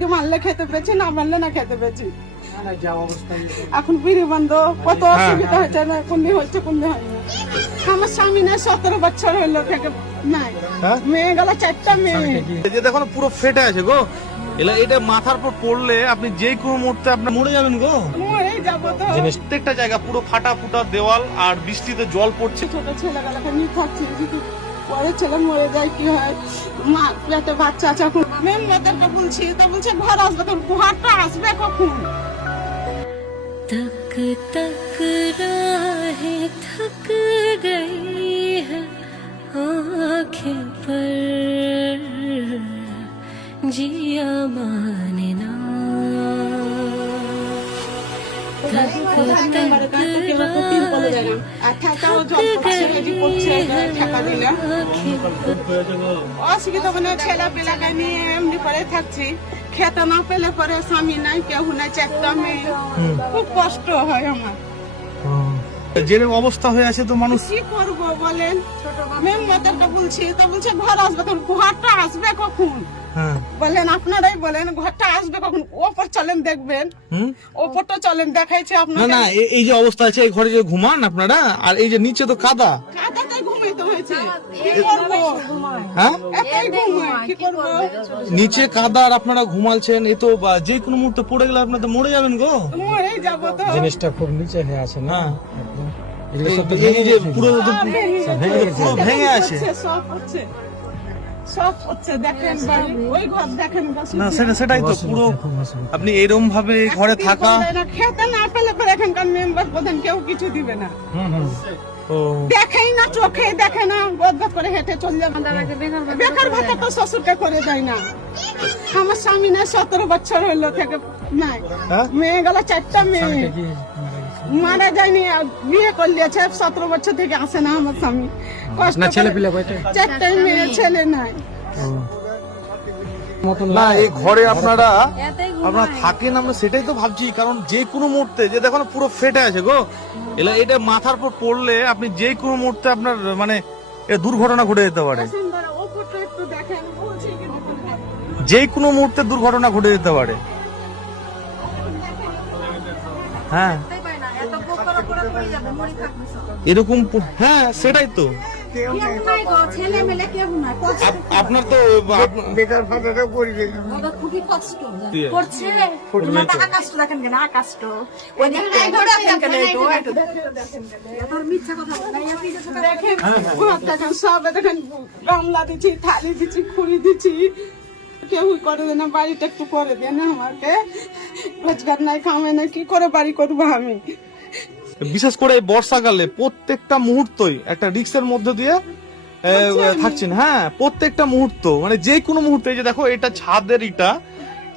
বিড়ি মারলে খেতে পেয়েছি, না মারলে না খেতে পেয়েছি। এখন বিড়ি বন্ধ, কত অসুবিধা হয়েছে না, কোনদিন হচ্ছে কোনদিন হয় না। আমার স্বামী না 17 বছর হইলো থেকে নাই, মেয়ে গেল 4টা মেয়ে। এই যে দেখো পুরো ফেটে আছে গো, এটা মাথার পর পড়লে আপনি যে কোনো মুহূর্তে আপনি মরে যাবেন গো। মরেই যাবো তো। প্রত্যেকটা জায়গা পুরো ফাটা ফুটা দেওয়াল, আর বৃষ্টিতে জল পড়ছে। ছোট ছেলেগুলোকে নিয়ে থাকছি, যদি পরে ছেলে মরে যায় কি হয়, মা পেটে বাচ্চা আছে। এখন মেম্বারদেরকে বলছি, তো বলছে ঘর আসবে, তখন ঘরটা আসবে কখন? तक तक राहें थक गई है आँखें पर जिया मानना तक तक অসুবিধা মানে ছেলে পেলাকে নিয়ে এমনি করে থাকছি, খেতে না পেলে পরে স্বামী নাই, কেউ নাই, 4টা মেয়ে, খুব কষ্ট হয় আমার। যে অবস্থা হয়ে আছে তো মানুষ কি করবো বলেন? মেম্বারদেরকে বলছি, তো বলছে ঘর আসবে, তখন ঘরটা আসবে কখন? বলেন, আপনারাই বলেন ঘরটা আসবে কখন? ওপর চলেন দেখবেন, ওপরটা চলেন দেখাইছে না আপনার। না, এই যে অবস্থা আছে, এই ঘরে যে ঘুমান আপনারা, আর এই যে নিচে তো কাদা, কাদাতে ঘুমাইতে হয়েছে, কি করবো? হ্যাঁ একাই ঘুমাই, কি করবো? নিচে কাদা আর আপনারা ঘুমালছেন, এ তো যে কোনো মুহূর্তে পড়ে গেলে আপনারা তো মরে যাবেন গো। মরেই যাবো তো। জিনিসটা খুব নিচে হয়ে আছে না, এই যে পুরো পুরো ভেঙে আছে। সব হচ্ছে, সব হচ্ছে, দেখেন বাড়ি, ওই ঘর দেখেন। না সেটাই তো পুরো, আপনি এরকম ভাবে এই ঘরে থাকা, খেতে না পেলে পরে এখানকার মেম্বার প্রধান কেউ কিছু দিবে না, ও দেখেই না, চোখে দেখে না, গদগদ করে হেঁটে চলে যাবে। বেকার ভাতা তো শ্বশুরকে করে দেয় না। আমার স্বামী না 17 বছর হইলো থেকে নাই, মেয়ে গেল 4টা মেয়ে, মারা যায়নি, বিয়ে করলিয়েছে, 17 বছর থেকে আসে না আমার স্বামী। কষ্ট ছেলে পিলে কয়টা? 4টাই মেয়ে, ছেলে নাই। না এই ঘরে আপনারা থাকেন, আমরা সেটাই তো ভাবছি, কারণ যে কোনো মুহূর্তে যে দেখো না পুরো ফেটে আছে গো, এটা মাথার পর পড়লে আপনি যে কোনো মুহূর্তে আপনার মানে দুর্ঘটনা ঘটে যেতে পারে, ওপরটা একটু দেখেন, বলছি কিন্তু যে কোনো মুহূর্তে দুর্ঘটনা ঘটে যেতে পারে। হ্যাঁ এরকম, হ্যাঁ সেটাই তো। আপনার তো বেকার ভাতাটা করে দিই। খুবই কষ্ট দিয়ে। করছে। আকাশটা দেখেন কেন, আকাশটা ওই দিকটা দেখেন কেন, একটু দেখেন কেন, মিথ্যা কথা দেখেন, দেখেন সব দেখেন, গামলা দিচ্ছি, থালি দিচ্ছি, খুঁড়ি দিচ্ছি, কেউই করে দেয় না। বাড়িটা একটু করে দেয় না, আমাকে রোজগার নাই, কামে নাই, কি করে বাড়ি করবো আমি? বিশেষ করে এই বর্ষাকালে প্রত্যেকটা মুহূর্তই একটা রিক্সের মধ্যে দিয়ে থাকছেন। হ্যাঁ প্রত্যেকটা মুহূর্ত, মানে যে কোনো মুহূর্তে, এই যে দেখো এটা ছাদের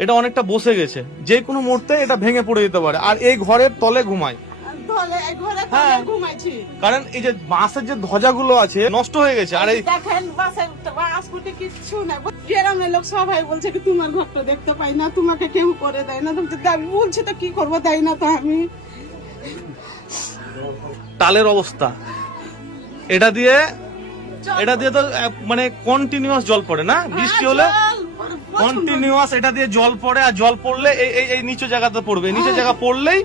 এটা অনেকটা বসে গেছে, যে কোনো মুহূর্তে এটা ভেঙে পড়ে যেতে পারে। আর এই ঘরের তলে ঘুমায়, হ্যাঁ ঘুমাইছি, কারণ এই যে বাঁশের যে ধ্বজাগুলো আছে নষ্ট হয়ে গেছে। আর এই দেখেন বাসকুটি কিচ্ছু নাই, গ্রামের লোক সবাই বলছে কি তোমার ঘরটা দেখতে পাই না, তোমাকে কেউ করে দেয় না। আমি বলছি তো কি করবো, দেয় না তো আমি। টালের অবস্থা, এটা দিয়ে তো মানে কন্টিনিউয়াস জল পড়ে না, বৃষ্টি হলে কন্টিনিউয়াস এটা দিয়ে জল পড়ে, আর জল পড়লে এই নিচু জায়গাতে পড়বে, নিচু জায়গা পড়লেই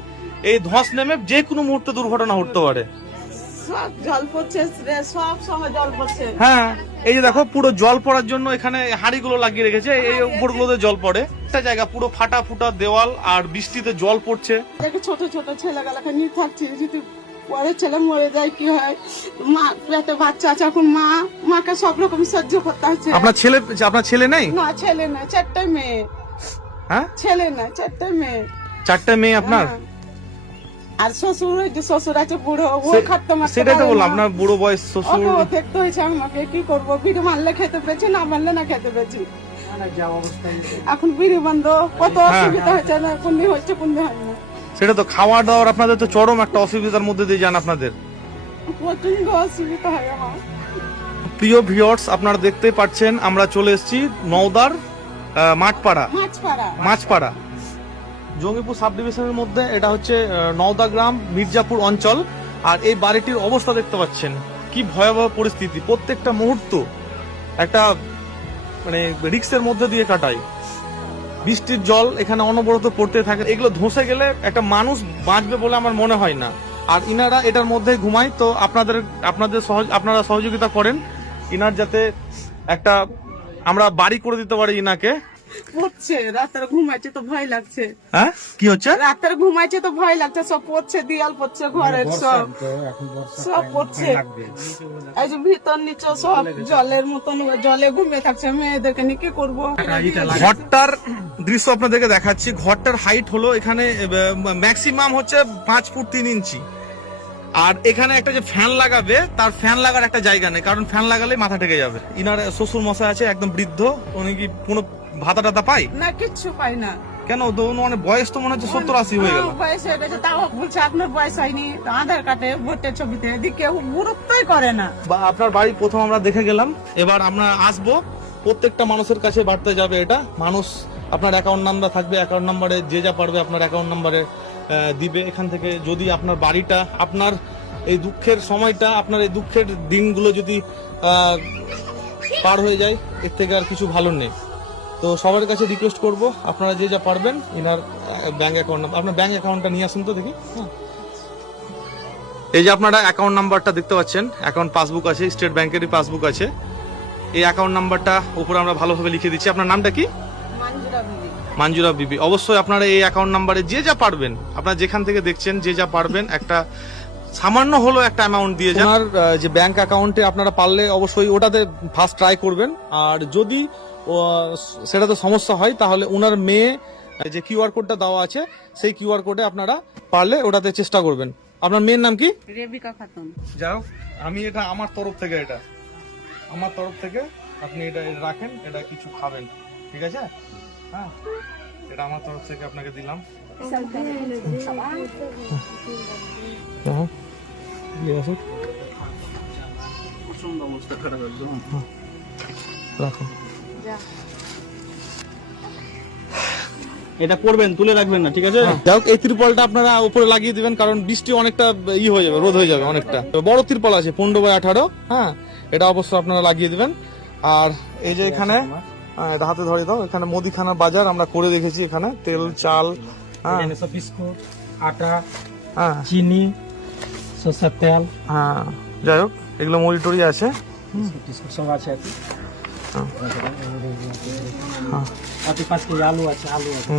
এই ধস নেমে যে কোনো মুহূর্তে দুর্ঘটনা ঘটতে পারে। সব জল পড়ছে, সব সময় জল পড়ছে। হ্যাঁ এই যে দেখো পুরো জল পড়ার জন্য এখানে হাঁড়িগুলো লাগিয়ে রেখেছে, এই উপরগুলোতে জল পড়ে। একটা জায়গা পুরো ফাটা ফুটা দেওয়াল, আর বৃষ্টিতে জল পড়ছে। দেখে ছোট ছোট ছেলেগুলোকে নিয়ে থাকছি, যদি পরে ছেলে মরে যায় কি হয়, মা পেটে বাচ্চা আছে, এখন মাকে সব রকম সহ্য করতে হচ্ছে। আপনার ছেলে নেই? না ছেলে না, 4টাই মেয়ে। হ্যাঁ ছেলে না, 4টাই মেয়ে। 4টা মেয়ে আপনার? আর শ্বশুর আছে বুড়ো, ও খাটতে মারতে সেটাই তো পারে বললাম, না। আপনার বুড়ো বয়স শ্বশুর। ওকে দেখতে হয়েছে আমাকে, কি করবো? বিড়ি মারলে খেতে পেয়েছি, না মারলে না খেতে পেয়েছি। এখন বিড়ি বন্ধ, কত অসুবিধা হয়েছে না, কোনদিন হচ্ছে কোনদিন হয় না। সেটা তো খাওয়া দাওয়ার আপনাদের তো চরম একটা অসুবিধার মধ্যে দিয়ে যান আপনাদের। প্রচন্ড অসুবিধা হয় আমার। প্রিয় ভিউয়ার্স, আপনারা দেখতেই পাচ্ছেন আমরা চলে এসেছি নওদার মাছপাড়া জঙ্গিপুর সাব ডিভিশনের মধ্যে। এটা হচ্ছে নওদা গ্রাম, মির্জাপুর অঞ্চল। আর এই বাড়িটির অবস্থা দেখতে পাচ্ছেন, কি ভয়াবহ পরিস্থিতি। প্রত্যেকটা মুহূর্ত একটা মানে রিক্সের মধ্যে দিয়ে কাটাই। বৃষ্টির জল এখানে অনবরত পড়তে থাকে, এগুলো ধসে গেলে একটা মানুষ বাঁচবে বলে আমার মনে হয় না। আর ইনারা এটার মধ্যেই ঘুমায়, তো আপনারা সহযোগিতা করেন ইনার যাতে একটা আমরা বাড়ি করে দিতে পারি ইনাকে। পড়ছে, রাতের ঘুমাইছে তো ভয় লাগছে, হ্যাঁ কি হচ্ছে? রাতের ঘুমাইছে তো ভয় লাগছে, সব পড়ছে, দেয়াল পড়ছে, ঘরের সব সব পড়ছে, এই যে ভিতর নিচে সব জলের মতন জলে ঘুমিয়ে থাকছে। মেয়েদেরকে নিয়ে কি করবো? ঘরটার দৃশ্য আপনাদেরকে দেখাচ্ছি। ঘরটার হাইট হলো এখানে ম্যাক্সিমাম হচ্ছে 5 ফুট 3 ইঞ্চি। আর এখানে একটা যে ফ্যান লাগাবে, তার ফ্যান লাগার একটা জায়গা নেই, কারণ ফ্যান লাগালে মাথা ঠেকে যাবে। ইনার শ্বশুর মশাই আছে একদম বৃদ্ধ, উনি কি কোনো ভাতা টাতা পায় না, কিচ্ছু পাই না। কেন? তো মানে বয়স তো মনে হচ্ছে 70-80 হয়ে গেল। বয়স হয়ে গেছে, তাও বলছে আপনার বয়স হয়নি, তো আধার কার্ডে ভোটের ছবিতে এদিকে গুরুত্বই করে না। বা আপনার বাড়ি প্রথম আমরা দেখে গেলাম, এবার আমরা আসবো, প্রত্যেকটা মানুষের কাছে বার্তা যাবে এটা। মানুষ আপনার অ্যাকাউন্ট নাম্বার থাকবে, অ্যাকাউন্ট নাম্বারে যে যা পারবে আপনার অ্যাকাউন্ট নাম্বারে দিবে। এখান থেকে যদি আপনার বাড়িটা, আপনার এই দুঃখের সময়টা, আপনার এই দুঃখের দিনগুলো যদি পার হয়ে যায়, এর থেকে আর কিছু ভালো নেই। তো সবার কাছে রিকোয়েস্ট করব, আপনারা যে যা পারবেন ইনার ব্যাংক অ্যাকাউন্ট নাম্বার, আপনার ব্যাংক অ্যাকাউন্টটা নিয়ে আসুন তো দেখি। এই যে আপনারা অ্যাকাউন্ট নাম্বারটা দেখতে পাচ্ছেন, অ্যাকাউন্ট পাসবুক আছে, স্টেট ব্যাংকেরই পাসবুক আছে। এই অ্যাকাউন্ট নাম্বারটা উপরে আমরা ভালোভাবে লিখে দিচ্ছি। আপনার নামটা কি? মঞ্জুরা বিবি। অবশ্যই আপনারা এই অ্যাকাউন্ট নাম্বারে যে যা পারবেন, আপনারা যেখান থেকে দেখছেন যে যা পারবেন, একটা সামান্য হলো একটা অ্যামাউন্ট দিয়ে যান। আপনার যে ব্যাংক অ্যাকাউন্টে আপনারা পারলে অবশ্যই ওটাতে ফার্স্ট ট্রাই করবেন। আর যদি সেটাতে সমস্যা হয়, তাহলে ওনার মেয়ে যে কিউআর কোডটা দেওয়া আছে, সেই কিউআর কোডে আপনারা পারলে ওটাতে চেষ্টা করবেন। আপনার মেয়ের নাম কি? রেবিকা খাতুন। যাও, আমি এটা আমার তরফ থেকে, এটা আমার তরফ থেকে আপনি এটা রাখেন, এটা কিছু খাবেন, ঠিক আছে? হ্যাঁ, এটা আমার তরফ থেকে আপনাকে দিলাম। এটা করবেন, তুলে রাখবেন না, ঠিক আছে? যাই হোক, এই ত্রিপলটা আপনারা উপরে লাগিয়ে দিবেন, কারণ বৃষ্টি অনেকটা হয়ে যাবে, রোদ হয়ে যাবে অনেকটা। বড় ত্রিপল আছে 15x18, হ্যাঁ, এটা অবশ্যই আপনারা লাগিয়ে দিবেন। আর এই যে এখানে এটা হাতে ধরে দাও, এখানে মুদিখানার বাজার আমরা করে রেখেছি, এখানে তেল, চাল, হ্যাঁ, এখানে সব বিস্কুট, আটা, হ্যাঁ, চিনি, সরষের তেল, হ্যাঁ, যাই হোক, এগুলো মুড়ি টুড়ি আছে, বিস্কুট সব আছে আর কি। হ্যাঁ, 5 কেজি আলু আছে, আলু আছে।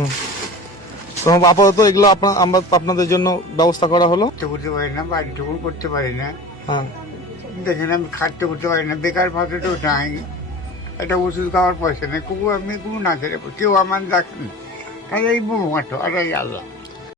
তো আপাতত এগুলো আমরা আপনাদের জন্য ব্যবস্থা করা হলো। করতে পারি না, বাড়িটুকু করতে পারি না, হ্যাঁ, দেখেন আমি খাটতে করতে পারি না, বেকার ভাতাটাও নাই, একটা ওষুধ খাওয়ার পয়সা নেই, কুকুর আমি কোনো না ছেড়ে কেউ আমার দেখেন, তাহলে এই বউ মাঠো আর এই আল্লাহ।